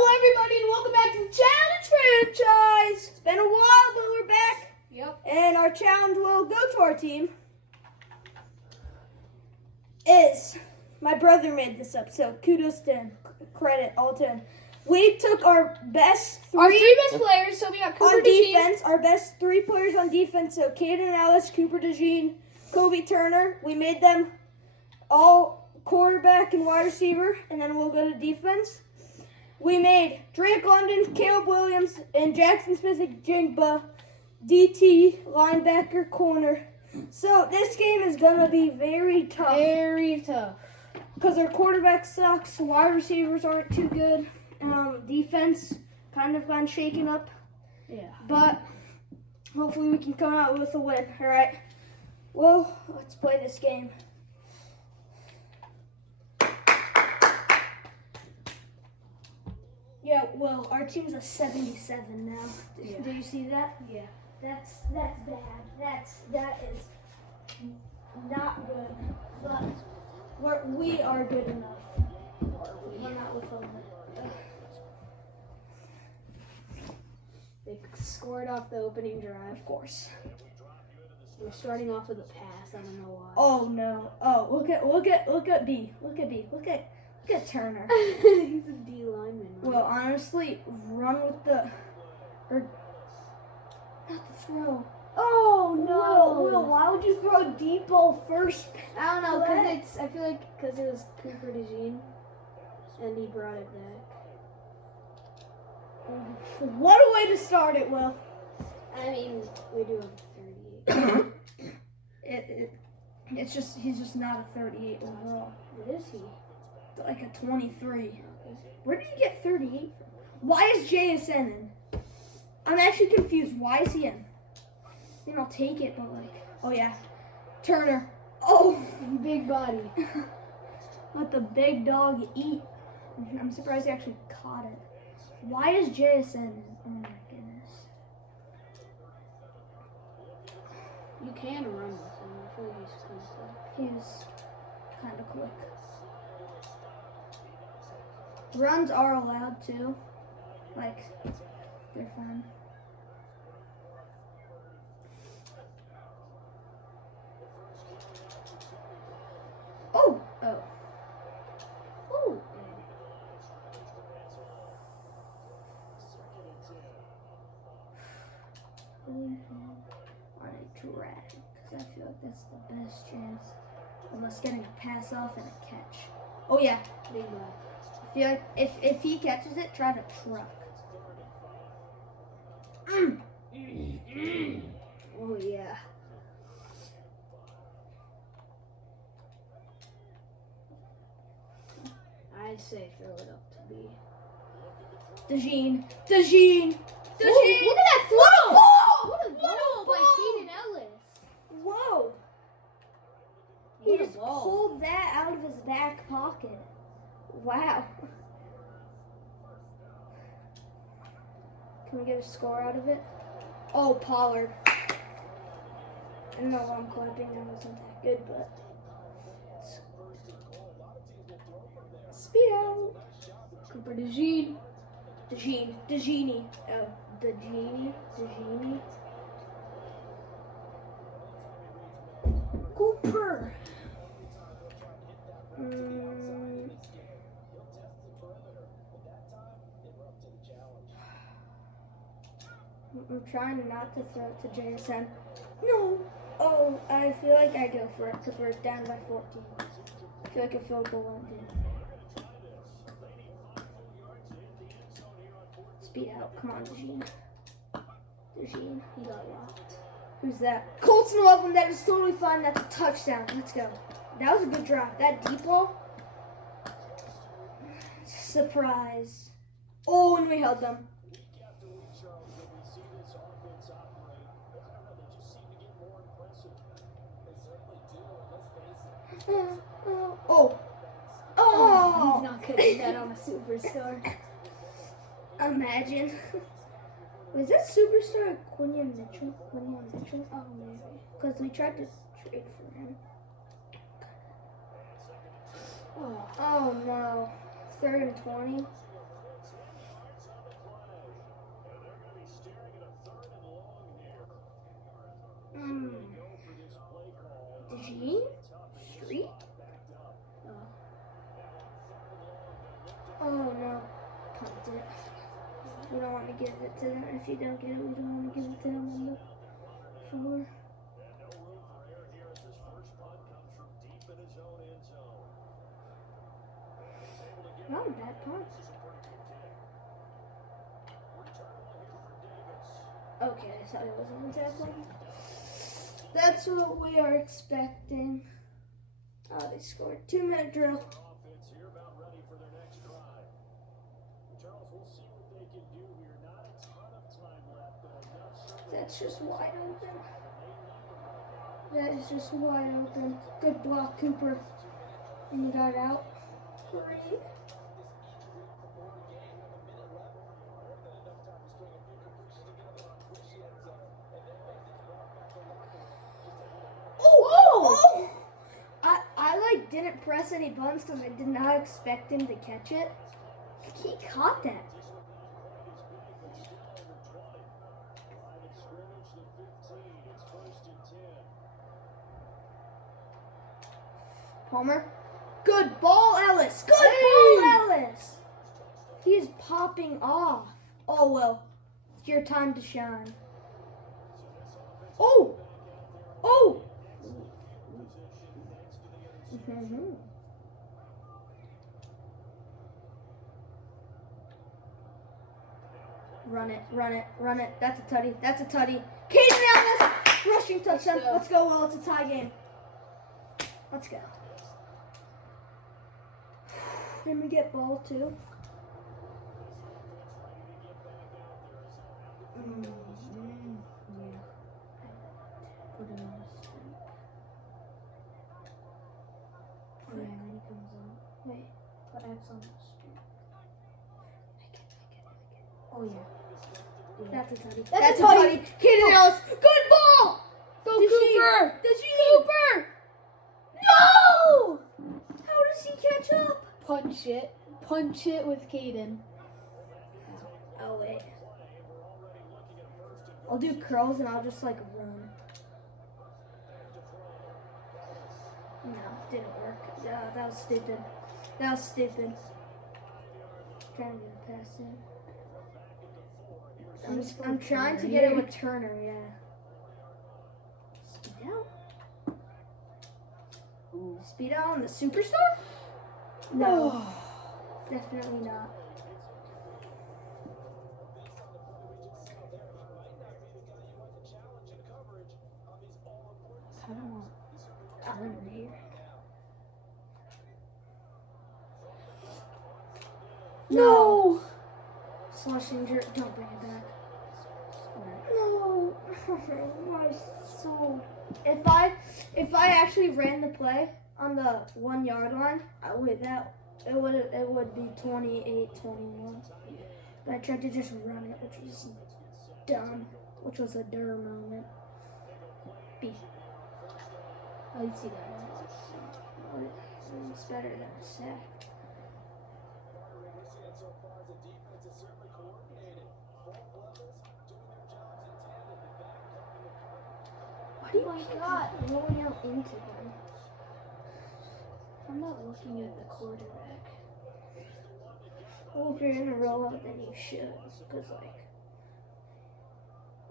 Hello, everybody, and welcome back to the Challenge franchise. It's been a while, but we're back. Yep. And our challenge will go to our team. My brother made this up, so kudos to him. Credit all to him. We took our best three best players, so we got Cooper on DeJean. defense. Our best three players on defense, so Caden Ellis, Cooper DeJean, Kobe Turner. We made them all quarterback and wide receiver, and then we'll go to defense. We made Drake London, Caleb Williams, and Jackson Smith-Jigba DT, linebacker, corner. So this game is going to be very tough. Very tough. Because our quarterback sucks, wide receivers aren't too good. Defense kind of gone shaken up. Yeah. But hopefully we can come out with a win. All right. Well, let's play this game. Yeah, well, our team's a 77 now. Yeah. Do you see that? Yeah. That's bad. That is not good. But we are good enough. We're not with them. They scored off the opening drive. Of course. We're starting off with a pass. I don't know why. Oh no. Oh, look at B. Look at Turner. He's a D lineman. Right? Well, honestly, run with the not the throw. Oh no! Will, why would you throw a deep ball first? I don't know, I feel like because it was Cooper DeJean, and he brought it back. What a way to start it, Will. I mean, we do have 38. He's just not a 38 overall. What is he? Like a 23. Where did you get 38 from? Why is JSN in? I'm actually confused. Why is he in? I mean, I'll take it, but like, oh yeah, Turner. Oh, Big body. let the big dog eat. I'm surprised he actually caught it. Why is JSN in? Oh my goodness. You can run with him. I feel like he's kind of tough. He's kind of quick. Runs are allowed too. Like, they're fun. Oh! Oh. Ooh. On a drag, because I feel like that's the best chance of us getting a pass off and a catch. Oh yeah, Big body. I feel like if he catches it, try to truck. Oh yeah. I'd say throw it up to B. DeJean. Ooh, look at that throw! What a What a ball by Caden Ellis. Whoa! He What a just ball. pulled that out of his back pocket. Wow. Can we get a score out of it? Oh, Pollard. I don't know why I'm clapping. That wasn't that good, but. Speedo. Cooper DeJean. DeJean. Oh, DeJean. Cooper. I'm trying not to throw it to JSN. No. Oh, I feel like I go for it because we're down by 14. I feel like a field goal won't do. Speed out. Come on, DeJean. He got locked. Who's that? Colton love him. That is totally fine. That's a touchdown. Let's go. That was a good drive. That deep ball. Surprise. Oh, and we held them. Oh. He's not gonna do that on a superstar. Imagine. Was that superstar Quinion Mitchell? Oh, maybe. Because we tried to trade for him. Oh no. 3rd and 20. punt it. We don't want to give it to them. If you don't get it, we don't want to give it to them on the floor. Not a bad punt. Okay, I thought it wasn't a tackle. That's what we are expecting. Oh, they scored. 2-minute drill. That's just wide open. That is just wide open. Good block, Cooper. And you got it out. Great. Oh! I like didn't press any buttons because I did not expect him to catch it. He caught that. Palmer. Good ball, Ellis. Good ball, Ellis. He is popping off. Oh, well. It's your time to shine. Oh. Oh. Mm-hmm. Run it, run it, run it. That's a tutty. That's a tutty. Caden Ellis. Rushing touchdown. Let's go, Will. It's a tie game. Let's go. Then we get ball too. Yeah. Put it on the street. Oh yeah, and then he comes out. Wait. Put X on the street. Oh yeah. That's a tutty. That's a tutty. Caden Ellis. Good ball. Go Cooper. Does she? Cooper. No. How does he catch up? Punch it. Punch it with Caden. Oh wait. I'll do curls and I'll just like run. No, didn't work. Yeah, that was stupid. That was stupid. Trying to get a pass in. I'm trying to get it with Turner, yeah. Speed out? Ooh. Speed out on the superstar? No. Definitely not. I don't want Turner here. No! Slushing jerk. Don't bring it back. No. My soul. If I actually ran the play on the 1 yard line, it would be 28-21. But I tried to just run it, which was dumb. Which was a dumb moment. B. at least he got it. It's better than a sack. Why do you keep rolling out into them? I'm not looking at the quarterback. Well, if you're gonna roll out, then you should. Because, like,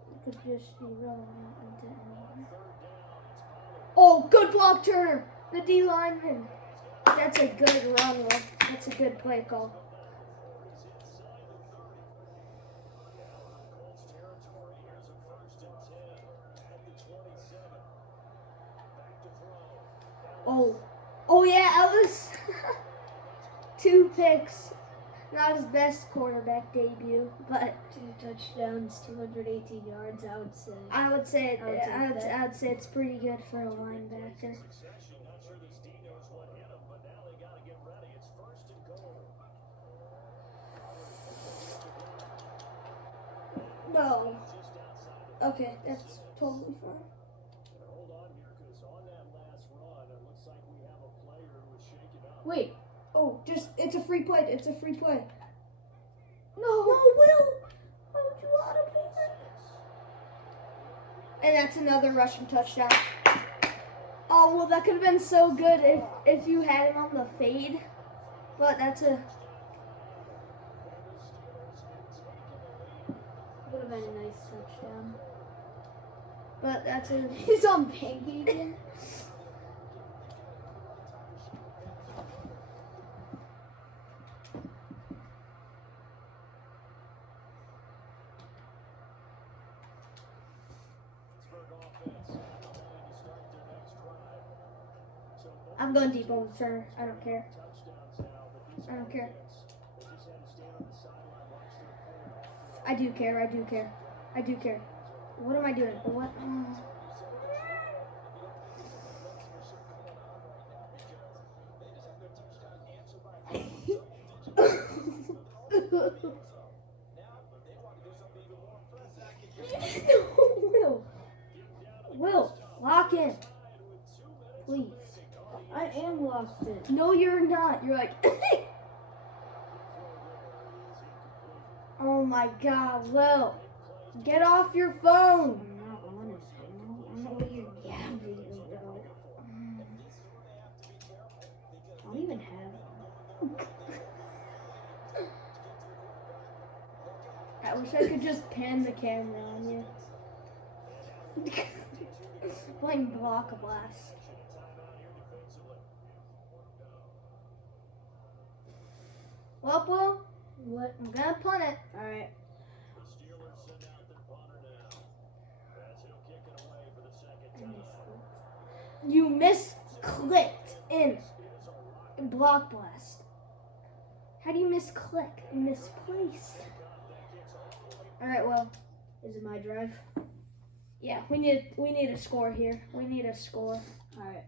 you could just be rolling out into anyone. Oh, good block, Turner! The D lineman. That's a good run, Will. That's a good play call. Oh yeah, Ellis. 2 picks. Not his best quarterback debut, but 2 touchdowns, 218 yards. I would say. I'd say it's pretty good for a linebacker. No. Okay, that's totally fine. Wait. Oh, it's a free play. It's a free play. No, Will. Oh, you ought to play that. And that's another rushing touchdown. Oh, well, that could have been so good if you had him on the fade. But that's a... have been a nice touchdown. But that's a... He's on pancake. I'm going deep on the Turner. I don't care. I don't care. I do care. I do care. I do care. What am I doing? What? Will, lock in. Please. I am locked in. No, you're not. You're like, oh my God, Will. Get off your phone. I'm not on it. I don't know what you're yapping about. I don't even have it. I wish I could just pan the camera on you. Playing Block Blast. Well, Will, What? I'm gonna punt it. Alright. You misclicked in Block Blast. How do you misclick? Misplaced. Alright, well. Is it my drive? Yeah, we need a score here. We need a score. Alright.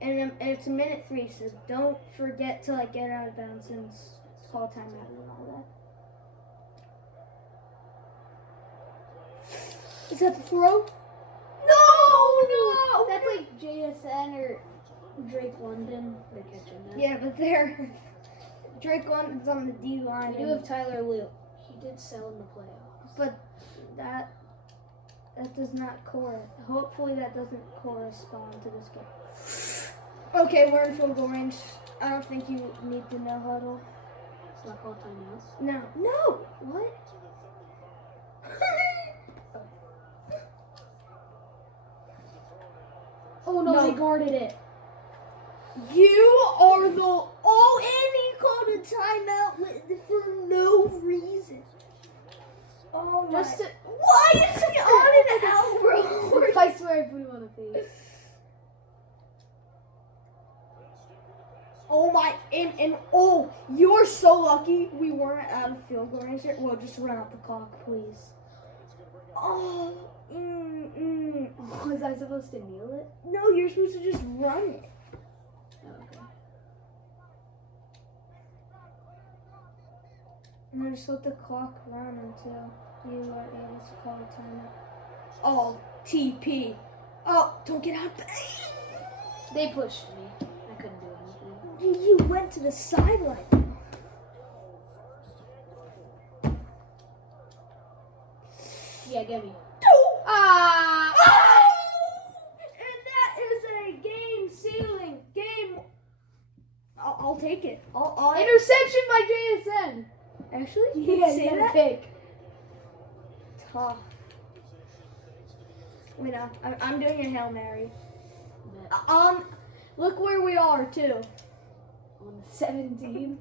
And it's a minute 3, so don't forget to get out of bounds and call timeout and all that. Is that the throw? No! That's like JSN or Drake London. They're catching that. Yeah, but they're Drake London's on the D line. We do have Tyler Liu. He did sell in the playoffs. But that does not hopefully that doesn't correspond to this game. Okay, we're in field goal range. I don't think you need to know huddle. It's not called timeouts. No. What? Oh no, No. they guarded it. You are the and he called a timeout for no reason. Oh my! Why is he on an elbow? I swear I put him on the face. Oh my! And you're so lucky we weren't out of field goal range here. Well, just run out the clock, please. Oh. Was I supposed to kneel it? No, you're supposed to just run it. Oh, okay. And then just let the clock run until you are able to call a timeout. Oh, TP. Oh, don't get out. They pushed me. I couldn't do anything. You went to the sideline. Yeah, get me. Ah! And that is a game-sealing game. I'll take it. I'll Interception by JSN. actually. You Yeah, say you got that? a pick. Tough. Wait, no, I'm doing a Hail Mary. Look where we are too. On the 17.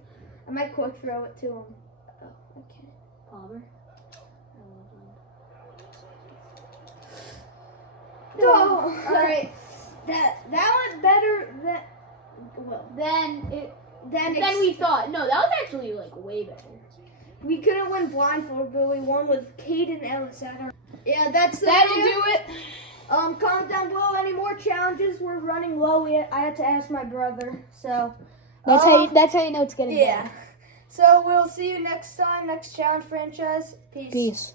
I might quick throw it to him. Oh, okay. Palmer. Oh, all right. That went better than we thought. No, that was actually way better. we couldn't win blindfold, but we won with Caden Ellis at our. Yeah, that'll do it. Comment down below any more challenges. We're running low. I had to ask my brother, so That's how you know it's getting yeah. So we'll see you next time, next challenge franchise. Peace. Peace.